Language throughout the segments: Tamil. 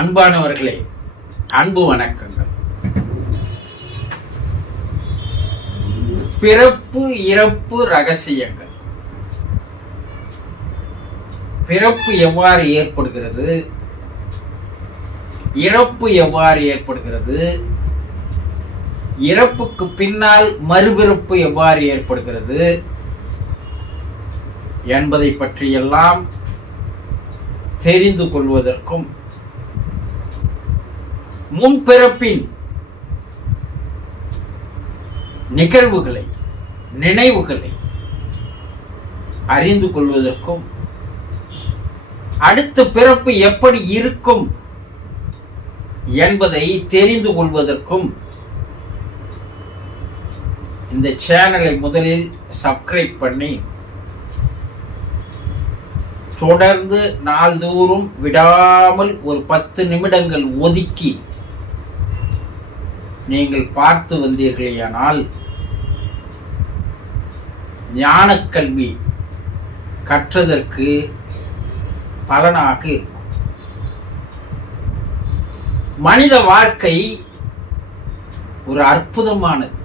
அன்பானவர்களே அன்பு வணக்கங்கள். பிறப்பு இறப்பு ரகசியங்கள். பிறப்பு எவ்வாறு ஏற்படுகிறது? இறப்பு எவ்வாறு ஏற்படுகிறது? இறப்புக்கு பின்னால் மறுபிறப்பு எவ்வாறு ஏற்படுகிறது? என்பதை பற்றியெல்லாம் தெரிந்து கொள்வதற்கும் முன்பிறப்பின் நிகழ்வுகளை நினைவுகளை அறிந்து கொள்வதற்கும் அடுத்த பிறப்பு எப்படி இருக்கும் என்பதை தெரிந்து கொள்வதற்கும் இந்த சேனலை முதலில் சப்ஸ்கிரைப் பண்ணி தொடர்ந்து நாள்தோறும் விடாமல் ஒரு பத்து நிமிடங்கள் ஒதுக்கி நீங்கள் பார்த்து வந்தீர்களேயானால் ஞானக்கல்வி கற்றதற்கு பலனாக இருக்கும். மனித வாழ்க்கை ஒரு அற்புதமானது.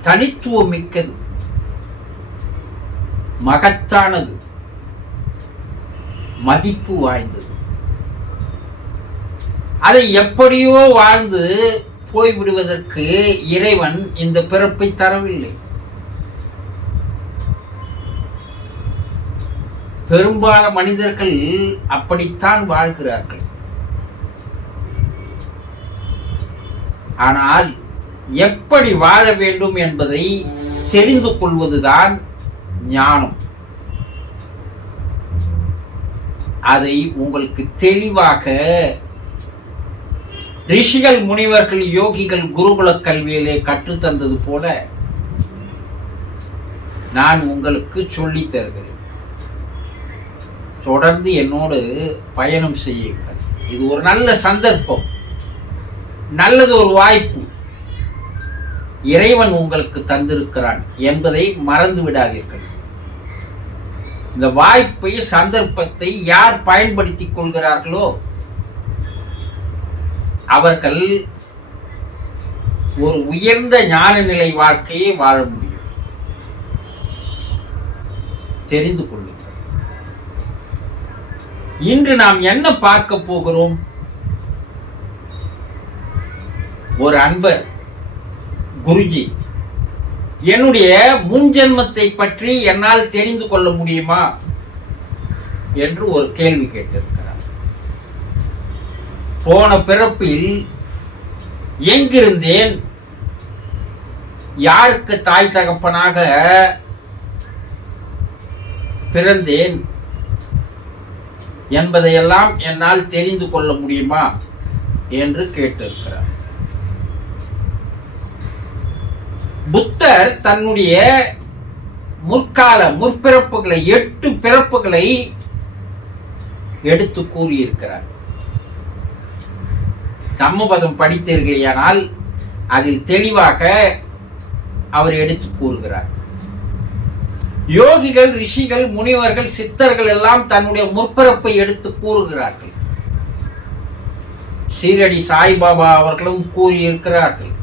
தனித்துவம் மிக்கது மகத்தானது. மதிப்பு வாய்ந்தது. அதை எப்படியோ வாழ்ந்து போய்விடுவதற்கு இறைவன் இந்த பிறப்பை தரவில்லை. பெரும்பாலான மனிதர்கள் அப்படித்தான் வாழ்கிறார்கள். ஆனால் எப்படி வாழ வேண்டும் என்பதை தெரிந்து கொள்வதுதான் ஞானம். அதை உங்களுக்கு தெளிவாக ரிஷிகள் முனிவர்கள் யோகிகள் குருகுல கல்வியிலே கற்றுத்தந்தது போல நான் உங்களுக்கு சொல்லித் தருகிறேன். தொடர்ந்து என்னோடு பயணம் செய்யுங்கள். இது ஒரு நல்ல சந்தர்ப்பம். நல்லது ஒரு வாய்ப்பு. இறைவன் உங்களுக்கு தந்திருக்கிறான் என்பதை மறந்து விடாதீர்கள். இந்த வாய்ப்பை சந்தர்ப்பத்தை யார் பயன்படுத்திக் கொள்கிறார்களோ அவர்கள் ஒரு உயர்ந்த ஞான நிலை வாழ்க்கையை வாழ முடியும். தெரிந்து கொள்ளுங்கள். இன்று நாம் என்ன பார்க்க போகிறோம்? ஒரு அன்பர் குருஜி என்னுடைய முன் ஜென்மத்தை பற்றி என்னால் தெரிந்து கொள்ள முடியுமா? என்று ஒரு கேள்வி கேட்டிருக்க போன பிறப்பில் எங்கிருந்தேன்? யாருக்கு தாய் தகப்பனாக பிறந்தேன் என்பதையெல்லாம் என்னால் தெரிந்து கொள்ள முடியுமா என்று கேட்டிருக்கிறார். புத்தர் தன்னுடைய முற்கால முற்பிறப்புகளை எட்டு பிறப்புகளை எடுத்து கூறியிருக்கிறார். தம்முபதம் படித்தீர்களேயானால் அதில் தெளிவாக அவர் எடுத்து கூறுகிறார். யோகிகள் ரிஷிகள் முனிவர்கள் சித்தர்கள் எல்லாம் தன்னுடைய முற்பிறப்பை எடுத்து கூறுகிறார்கள். சீரடி சாய்பாபா அவர்களும் கூறியிருக்கிறார்கள்.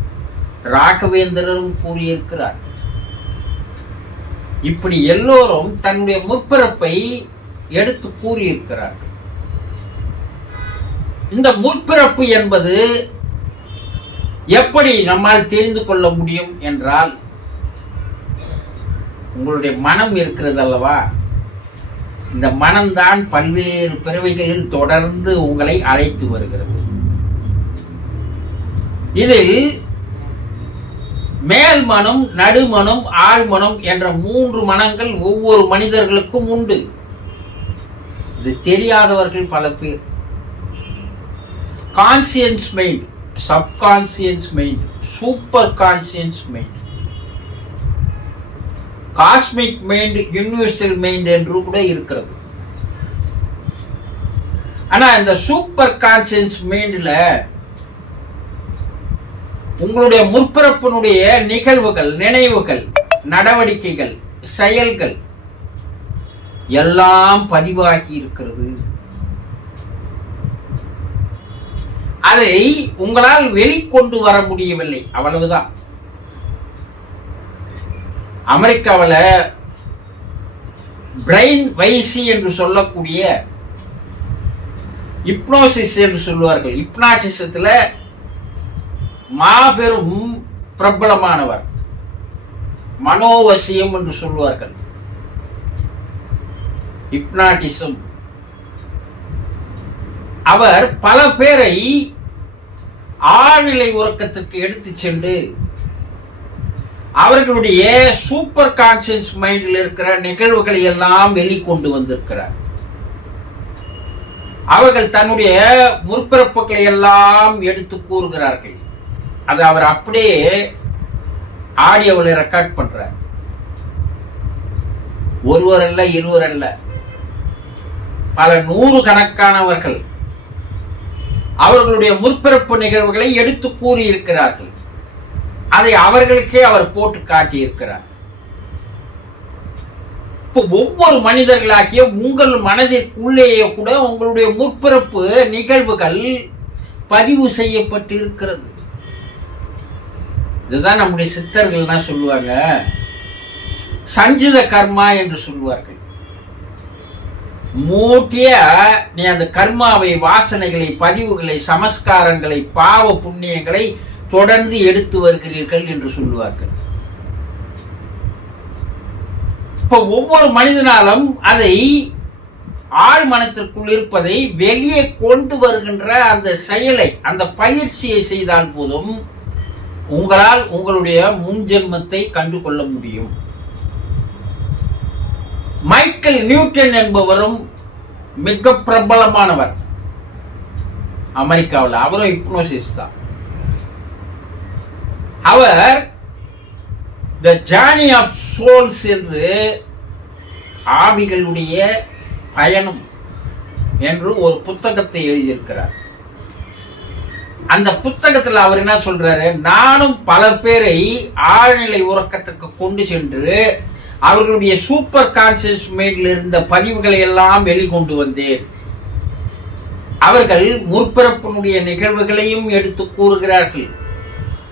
ராகவேந்திரரும் கூறியிருக்கிறார். இப்படி எல்லோரும் தன்னுடைய முற்பிறப்பை எடுத்து கூறியிருக்கிறார்கள். இந்த முற்பிறப்பு என்பது எப்படி நம்மால் தெரிந்து கொள்ள முடியும் என்றால் உங்களுடைய மனம் இருக்கிறது அல்லவா இந்த மனம்தான் பல்வேறு பிறவைகளில் தொடர்ந்து உங்களை அழைத்து வருகிறது. இதில் மேல் மனம் நடுமனம் ஆழ்மனம் என்ற மூன்று மனங்கள் ஒவ்வொரு மனிதர்களுக்கும் உண்டு. இது தெரியாதவர்கள் பல பேர். Conscious mind subconscious mind super conscious mind cosmic mind universal mind என்று கூட இருக்கிறது. ஆனா இந்த சூப்பர் கான்சியன்ஸ் மைண்ட்ல உங்களுடைய முற்பிறப்பினுடைய நிகழ்வுகள் நினைவுகள் நடவடிக்கைகள் செயல்கள் எல்லாம் பதிவாகி இருக்கிறது. அதை உங்களால் வெளிக்கொண்டு வர முடியவில்லை. அவ்வளவுதான். அமெரிக்காவில் பிரெயின் வைசி என்று சொல்லக்கூடிய இப்னோசிஸ் என்று சொல்லுவார்கள். இப்னாட்டிசத்தில் மாபெரும் பிரபலமானவர். மனோவசியம் என்று சொல்லுவார்கள். இப்னாட்டிசம் அவர் பல பேரை ஆழ்நிலை உறக்கத்திற்கு எடுத்து சென்று அவர்களுடைய சூப்பர் கான்சியஸ் மைண்டில் இருக்கிற நிகழ்வுகளை எல்லாம் வெளிக்கொண்டு வந்திருக்கிறார். அவர்கள் தன்னுடைய முற்பிறப்புகளை எல்லாம் எடுத்து கூறுகிறார்கள். அது அவர் அப்படியே ஆடியோவில் ரெக்கார்ட் பண்றார். ஒருவர் அல்ல இருவர் அல்ல. பல நூறு கணக்கானவர்கள் அவர்களுடைய முற்பிறப்பு நிகழ்வுகளை எடுத்து கூறியிருக்கிறார்கள். அதை அவர்களுக்கே அவர் போட்டு காட்டியிருக்கிறார். இப்போ ஒவ்வொரு மனிதர்களாகிய உங்கள் மனதிற்குள்ளேயே கூட உங்களுடைய முற்பிறப்பு நிகழ்வுகள் பதிவு செய்யப்பட்டிருக்கிறது. இதுதான் நம்முடைய சித்தர்கள்லாம் சொல்லுவாங்க. சஞ்சித கர்மா என்று சொல்லுவார்கள். மூட்டிய நீ அந்த கர்மாவை வாசனைகளை பதிவுகளை சமஸ்காரங்களை பாவ புண்ணியங்களை தொடர்ந்து எடுத்து வருகிறீர்கள் என்று சொல்லுவார்கள். இப்ப ஒவ்வொரு மனிதனாலும் அதை ஆழ் மனத்திற்குள் இருப்பதை வெளியே கொண்டு வருகின்ற அந்த செயலை அந்த பயிற்சியை செய்தால் போதும் உங்களால் உங்களுடைய முன்ஜென்மத்தை கண்டுகொள்ள முடியும். மைக்கேல் நியூட்டன் என்பவரும் மிக பிரபலமானவர். அமெரிக்காவில். அவரும் இப்னோசிஸ் தான். அவர் த ஜானி ஆஃப் சோல்ஸ் என்று ஆவிகளுடைய பயணம் என்று ஒரு புத்தகத்தை எழுதியிருக்கிறார். அந்த புத்தகத்தில் அவர் என்ன சொல்றாரு? நானும் பல பேரை ஆழ்நிலை உறக்கத்திற்கு கொண்டு சென்று அவர்களுடைய சூப்பர் கான்சியஸ் மைண்டில் இருந்த பதிவுகளை எல்லாம் வெளிக்கொண்டு வந்தேன். அவர்கள் முற்பிறப்பினுடைய நிகழ்வுகளையும் எடுத்து கூறுகிறார்கள்.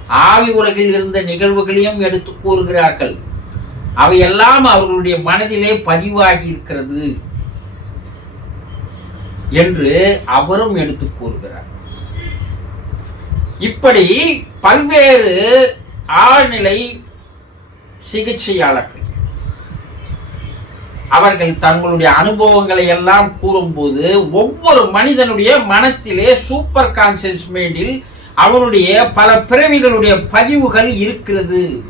ஆவி உலகில் இருந்த நிகழ்வுகளையும் எடுத்து கூறுகிறார்கள். அவையெல்லாம் அவர்களுடைய மனதிலே பதிவாகி இருக்கிறது என்று அவரும் எடுத்து கூறுகிறார். இப்படி பல்வேறு ஆழ்நிலை சிகிச்சையாளர்கள் அவர்கள் தங்களுடைய அனுபவங்களை எல்லாம் கூறும்போது ஒவ்வொரு மனிதனுடைய மனத்திலே சூப்பர் கான்சியஸ் மைண்டில் அவனுடைய பல பிறவிகளுடைய பதிவுகள் இருக்கிறது.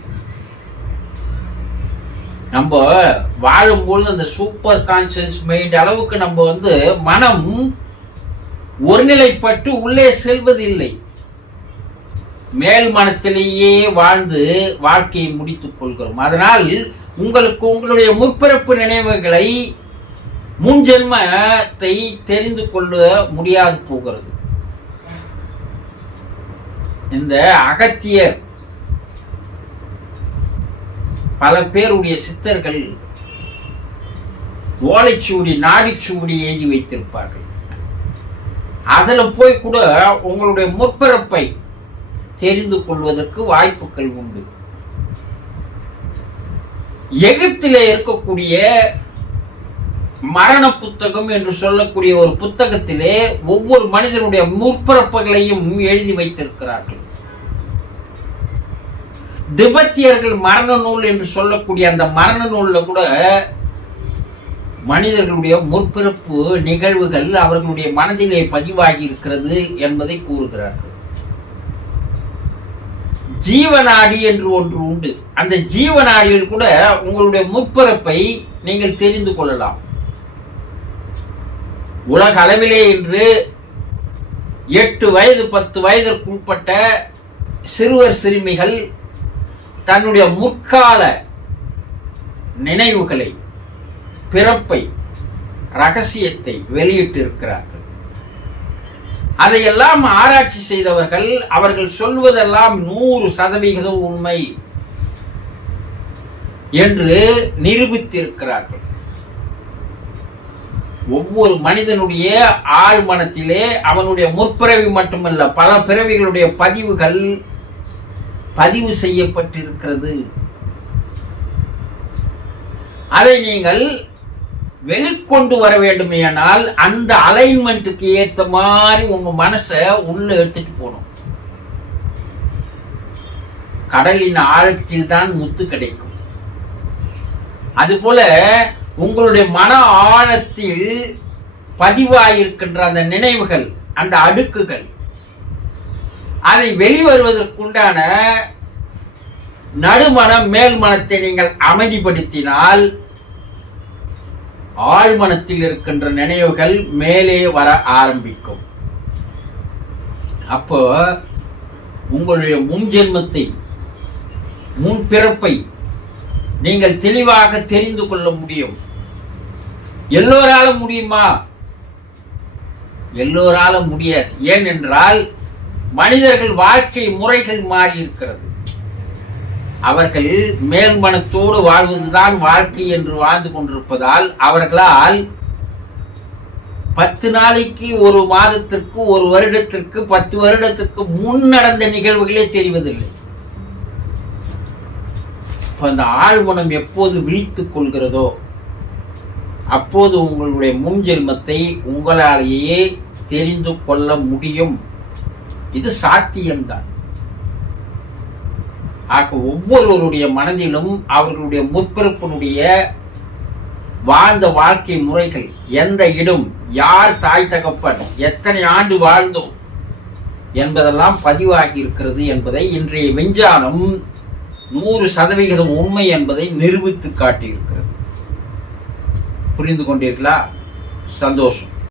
நம்ம வாழும்பொழுது அந்த சூப்பர் கான்சியஸ் மைண்ட் அளவுக்கு நம்ம வந்து மனம் ஒருநிலைப்பட்டு உள்ளே செல்வதில்லை. மேல் மனத்திலேயே வாழ்ந்து வாழ்க்கையை முடித்துக் கொள்கிறோம். அதனால் உங்களுக்கு உங்களுடைய முற்பிறப்பு நினைவுகளை முன்ஜென்மத்தை தெரிந்து கொள்ள முடியாது போகிறது. இந்த அகத்தியர் பல பேருடைய சித்தர்கள் ஓலைச்சுவடி நாடிச்சுவடி எழுதி வைத்திருப்பார்கள். அதில் போய் கூட உங்களுடைய முற்பிறப்பை தெரிந்து கொள்வதற்கு வாய்ப்புகள் உண்டு. எகிப்திலே இருக்கக்கூடிய மரண புத்தகம் என்று சொல்லக்கூடிய ஒரு புத்தகத்திலே ஒவ்வொரு மனிதனுடைய முற்பிறப்புகளையும் எழுதி வைத்திருக்கிறார்கள். திபத்தியர்கள் மரண நூல் என்று சொல்லக்கூடிய அந்த மரண நூலில் கூட மனிதர்களுடைய முற்பிறப்பு நிகழ்வுகள் அவர்களுடைய மனதிலே பதிவாகி இருக்கிறது என்பதை கூறுகிறார்கள். ஜீவநாடி என்று ஒன்று உண்டு. அந்த ஜீவநாடியில் கூட உங்களுடைய முற்பிறப்பை நீங்கள் தெரிந்து கொள்ளலாம். உலக அளவிலே இன்று எட்டு வயது பத்து வயதிற்குட்பட்ட சிறுவர் சிறுமிகள் தன்னுடைய முற்கால நினைவுகளை பிறப்பை ரகசியத்தை வெளியிட்டிருக்கிறார்கள். அதையெல்லாம் ஆராய்ச்சி செய்தவர்கள் அவர்கள் சொல்வதெல்லாம் நூறு சதவிகிதம் உண்மை என்று நிரூபித்திருக்கிறார்கள். ஒவ்வொரு மனிதனுடைய ஆழ்மனத்திலே அவனுடைய முற்பிறவி மட்டுமல்ல பல பிறவிகளுடைய பதிவுகள் பதிவு செய்யப்பட்டிருக்கிறது. அதை நீங்கள் வெளிக்கொண்டு வர வேண்டுமேனால் அந்த அலைன்மெண்ட்டுக்கு ஏத்த மாதிரி உங்க மனசை உள்ள எடுத்துட்டு போகணும். கடலின் ஆழத்தில் தான் முத்து கிடைக்கும். அதுபோல உங்களுடைய மன ஆழத்தில் பதிவாயிருக்கின்ற அந்த நினைவுகள் அந்த அடுக்குகள் அதை வெளிவருவதற்குண்டான நடுமனம் மேல் மனத்தை நீங்கள் அமைதிப்படுத்தினால் ஆழ்மனத்தில் இருக்கின்ற நினைவுகள் மேலே வர ஆரம்பிக்கும். அப்போ உங்களுடைய முன் ஜென்மத்தை முன் பிறப்பை நீங்கள் தெளிவாக தெரிந்து கொள்ள முடியும். எல்லோரால முடியுமா? எல்லோரால முடியாது. ஏனென்றால் மனிதர்கள் வாழ்க்கை முறைகள் மாறி இருக்கிறது அவர்கள் மேல்மனத்தோடு வாழ்வதுதான் வாழ்க்கை என்று வாழ்ந்து கொண்டிருப்பதால் அவர்களால் பத்து நாளைக்கு ஒரு மாதத்திற்கு ஒரு வருடத்திற்கு பத்து வருடத்திற்கு முன் நடந்த நிகழ்வுகளே தெரிவதில்லை. இப்போ அந்த ஆழ்மனம் எப்போது விழித்துக் கொள்கிறதோ அப்போது உங்களுடைய முன் ஜென்மத்தை உங்களாலேயே தெரிந்து கொள்ள முடியும். இது சாத்தியம்தான். ஆக ஒவ்வொருவருடைய மனதிலும் அவர்களுடைய முற்பிறப்பினுடைய வாழ்ந்த வாழ்க்கை முறைகள் எந்த இடம் யார் தாய் தகப்பன் எத்தனை ஆண்டு வாழ்ந்தோம் என்பதெல்லாம் பதிவாகி இருக்கிறது என்பதை இன்றைய விஞ்ஞானம் நூறு சதவிகிதம் உண்மை என்பதை நிரூபித்து காட்டியிருக்கிறது. புரிந்து கொண்டீர்களா? சந்தோஷம்.